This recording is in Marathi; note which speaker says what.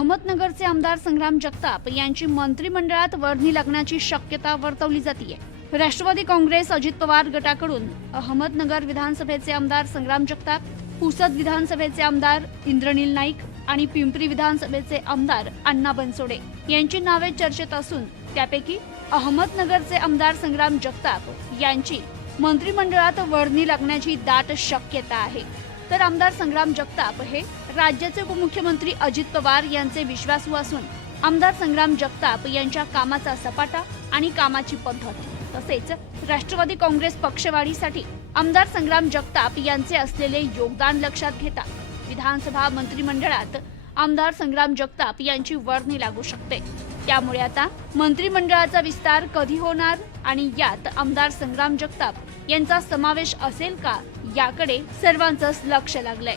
Speaker 1: अहमदनगरचे आमदार संग्राम जगताप यांची मंत्रिमंडळात वर्णी लागण्याची शक्यता वर्तवली जाते राष्ट्रवादी काँग्रेस अजित पवार गटाकडून अहमदनगर विधानसभेचे आमदार संग्राम जगताप पुसद विधानसभेचे आमदार इंद्रनील नाईक आणि पिंपरी विधानसभेचे आमदार अण्णा बनसोडे यांची नावे चर्चेत असून त्यापैकी अहमदनगरचे आमदार संग्राम जगताप यांची मंत्रिमंडळात वर्णी लागण्याची दाट शक्यता आहे तर आमदार संग्राम जगताप हे राज्याचे उपमुख्यमंत्री अजित पवार यांचे विश्वासू असून आमदार संग्राम जगताप यांच्या कामाचा सपाटा आणि कामाची पद्धत तसेच राष्ट्रवादी काँग्रेस पक्षवाढीसाठी आमदार संग्राम जगताप यांचे असलेले योगदान लक्षात घेता विधानसभा मंत्रिमंडळात आमदार संग्राम जगताप यांची वर्णी लागू शकते त्यामुळे आता मंत्रिमंडळाचा विस्तार कधी होणार आणि यात आमदार संग्राम जगताप यांचा समावेश असेल का याकडे सर्वांचंच लक्ष लागलंय